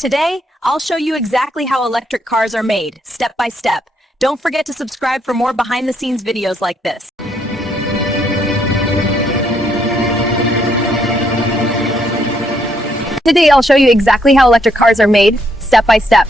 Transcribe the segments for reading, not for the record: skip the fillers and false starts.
Today, I'll show you exactly how electric cars are made, step by step. Don't forget to subscribe for more behind-the-scenes videos like this. Today, I'll show you exactly how electric cars are made, step by step.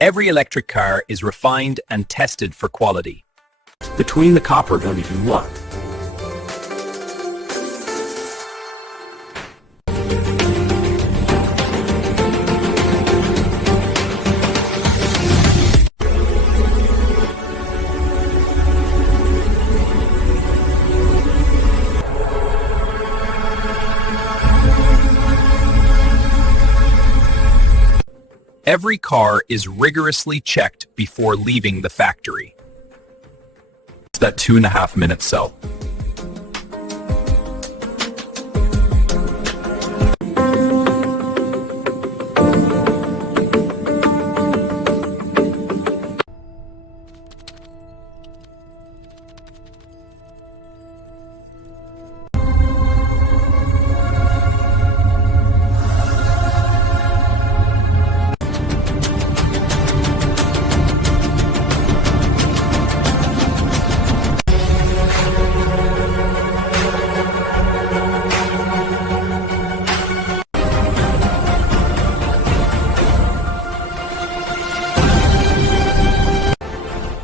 Every electric car is refined and tested for quality. Between the copper, don't even look. Every car is rigorously checked before leaving the factory. It's that 2.5-minute cell.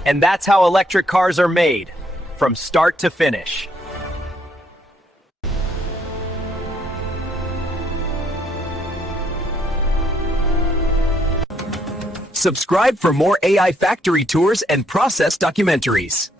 And that's how electric cars are made, from start to finish. Subscribe for more AI factory tours and process documentaries.